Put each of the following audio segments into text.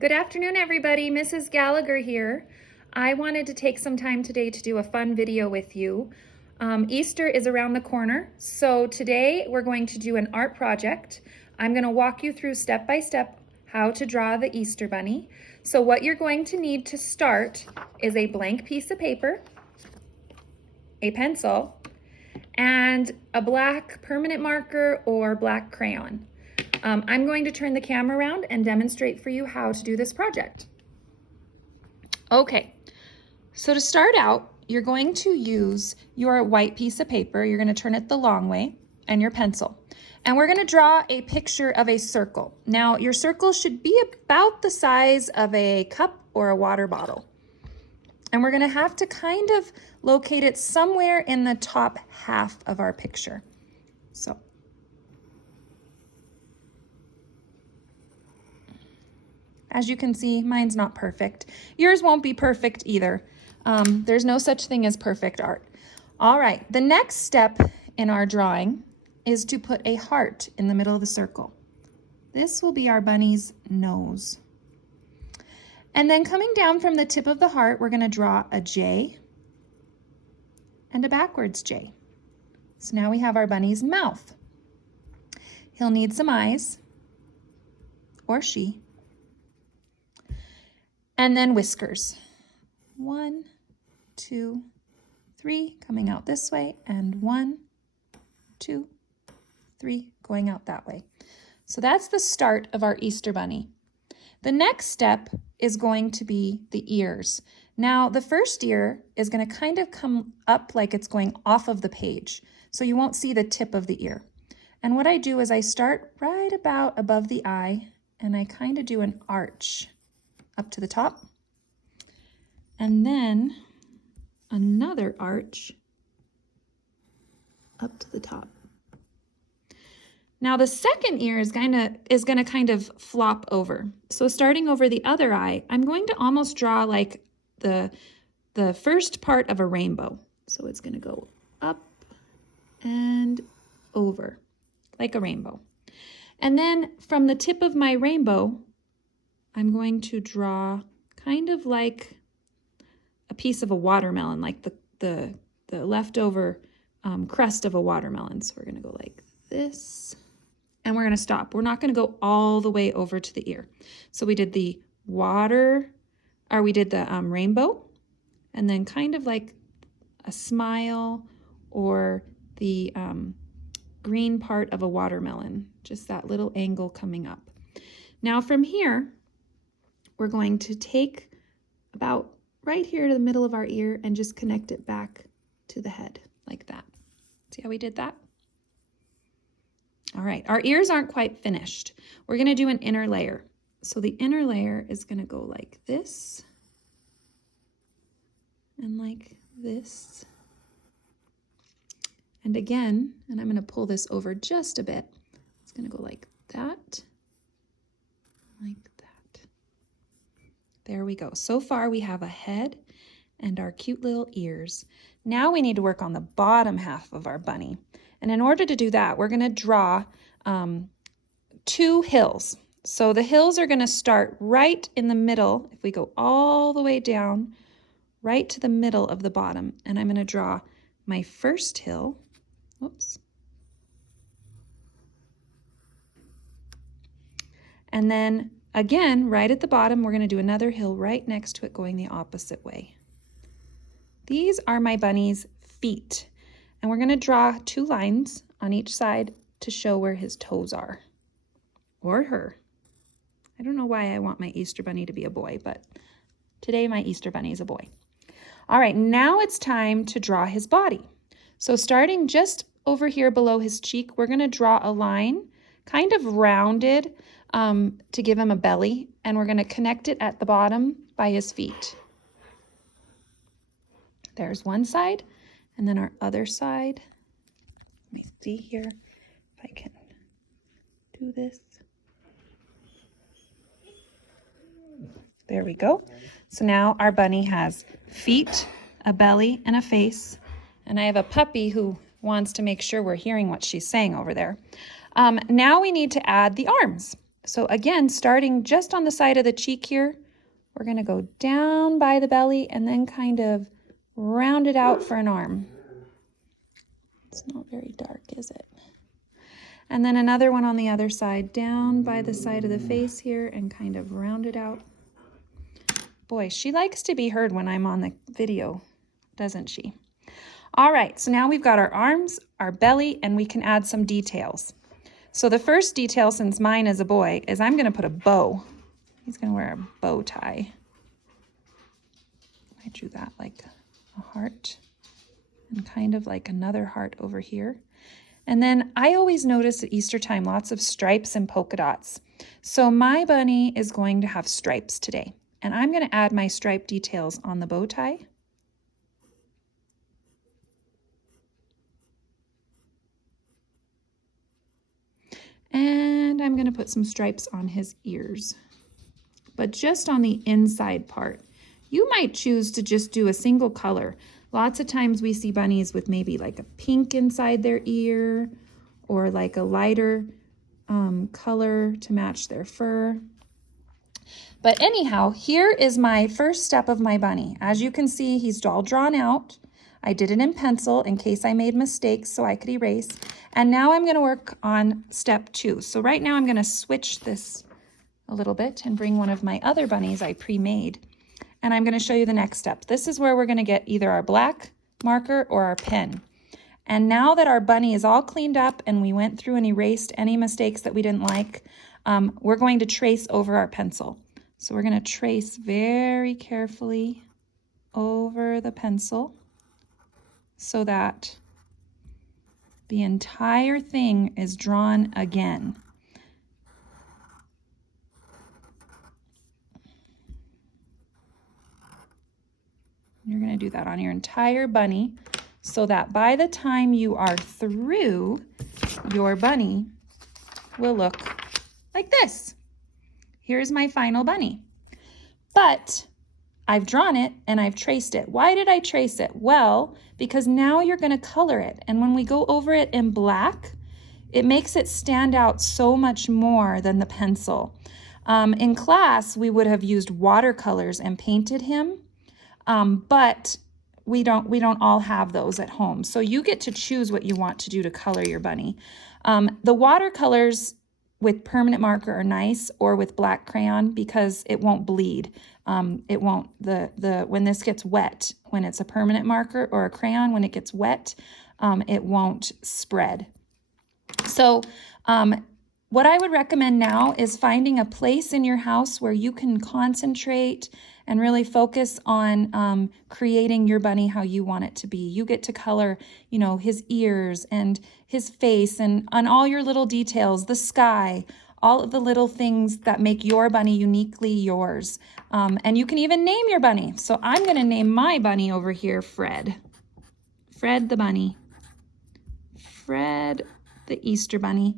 Good afternoon, everybody. Mrs. Gallagher here. I wanted to take some time today to do a fun video with you. Easter is around the corner, so today we're going to do an art project. I'm going to walk you through step by step how to draw the Easter bunny. So what you're going to need to start is a blank piece of paper, a pencil, and a black permanent marker or black crayon. I'm going to turn the camera around and demonstrate for you how to do this project. Okay, so to start out, you're going to use your white piece of paper. You're going to turn it the long way, and your pencil. And we're going to draw a picture of a circle. Now, your circle should be about the size of a cup or a water bottle. And we're going to have to kind of locate it somewhere in the top half of our picture. So, as you can see, mine's not perfect. Yours won't be perfect either. There's no such thing as perfect art. All right, the next step in our drawing is to put a heart in the middle of the circle. This will be our bunny's nose. And then coming down from the tip of the heart, we're going to draw a J and a backwards J. So now we have our bunny's mouth. He'll need some eyes, or she. And then whiskers. 1, 2, 3, coming out this way, and 1, 2, 3, going out that way. So that's the start of our Easter bunny. The next step is going to be the ears. Now, the first ear is going to kind of come up like it's going off of the page, so you won't see the tip of the ear. And what I do is I start right about above the eye, and I kind of do an arch up to the top, and then another arch up to the top. Now the second ear is gonna kind of flop over. So starting over the other eye, I'm going to almost draw like the first part of a rainbow. So it's gonna go up and over like a rainbow. And then from the tip of my rainbow, I'm going to draw kind of like a piece of a watermelon, like the leftover crust of a watermelon. So we're gonna go like this, and we're gonna stop. We're not gonna go all the way over to the ear. So we did the rainbow, and then kind of like a smile or the green part of a watermelon, just that little angle coming up. Now from here, we're going to take about right here to the middle of our ear and just connect it back to the head like that. See how we did that? All right, our ears aren't quite finished. We're gonna do an inner layer. So the inner layer is gonna go like this and like this. And again, and I'm gonna pull this over just a bit. It's gonna go like that, like that. There we go. So far we have a head and our cute little ears. Now we need to work on the bottom half of our bunny. And in order to do that, we're going to draw 2 hills. So the hills are going to start right in the middle. If we go all the way down, right to the middle of the bottom. And I'm going to draw my first hill. Whoops. And then again, right at the bottom, we're going to do another hill right next to it going the opposite way. These are my bunny's feet. And we're going to draw 2 lines on each side to show where his toes are. Or her. I don't know why I want my Easter bunny to be a boy, but today my Easter bunny is a boy. All right, now it's time to draw his body. So starting just over here below his cheek, we're going to draw a line, kind of rounded, to give him a belly, and we're going to connect it at the bottom by his feet. There's one side, and then our other side. Let me see here if I can do this. There we go. So now our bunny has feet, a belly, and a face. And I have a puppy who wants to make sure we're hearing what she's saying over there. Now we need to add the arms. So again, starting just on the side of the cheek here, we're going to go down by the belly and then kind of round it out for an arm. It's not very dark, is it? And then another one on the other side, down by the side of the face here and kind of round it out. Boy, she likes to be heard when I'm on the video, doesn't she? All right, so now we've got our arms, our belly, and we can add some details. So the first detail, since mine is a boy, is I'm going to put a bow. He's going to wear a bow tie. I drew that like a heart and kind of like another heart over here. And then I always notice at Easter time lots of stripes and polka dots. So my bunny is going to have stripes today. And I'm going to add my stripe details on the bow tie. And I'm going to put some stripes on his ears, but just on the inside part. You might choose to just do a single color. Lots of times we see bunnies with maybe like a pink inside their ear or like a lighter color to match their fur. But anyhow, here is my first step of my bunny. As you can see, he's all drawn out. I did it in pencil in case I made mistakes so I could erase. And now I'm going to work on step 2. So right now I'm going to switch this a little bit and bring one of my other bunnies I pre-made. And I'm going to show you the next step. This is where we're going to get either our black marker or our pen. And now that our bunny is all cleaned up and we went through and erased any mistakes that we didn't like, we're going to trace over our pencil. So we're going to trace very carefully over the pencil so that the entire thing is drawn again. You're going to do that on your entire bunny so that by the time you are through, your bunny will look like this. Here's my final bunny. But I've drawn it and I've traced it. Why did I trace it? Well, because now you're going to color it. And when we go over it in black, it makes it stand out so much more than the pencil. In class, we would have used watercolors and painted him, but we don't all have those at home. So you get to choose what you want to do to color your bunny. The watercolors with permanent marker are nice, or with black crayon, because it won't bleed. It won't, when this gets wet, when it's a permanent marker or a crayon, when it gets wet, it won't spread. So what I would recommend now is finding a place in your house where you can concentrate and really focus on creating your bunny how you want it to be. You get to color, his ears and his face and on all your little details, the sky, all of the little things that make your bunny uniquely yours. And you can even name your bunny. So I'm going to name my bunny over here Fred. Fred the bunny. Fred the Easter bunny.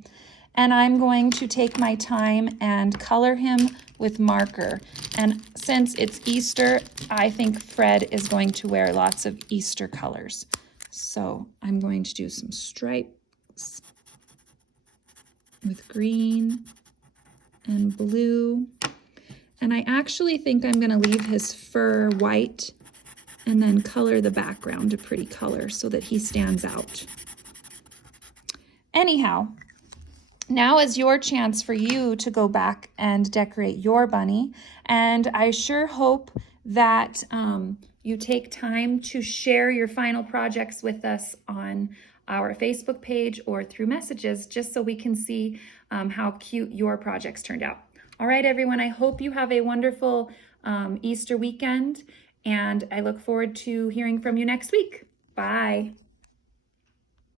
And I'm going to take my time and color him with marker. And since it's Easter, I think Fred is going to wear lots of Easter colors. So I'm going to do some stripes with green and blue. And I actually think I'm going to leave his fur white and then color the background a pretty color so that he stands out. Anyhow, now is your chance for you to go back and decorate your bunny. And I sure hope that you take time to share your final projects with us on our Facebook page or through messages, just so we can see how cute your projects turned out. All right, everyone, I hope you have a wonderful Easter weekend, and I look forward to hearing from you next week. Bye.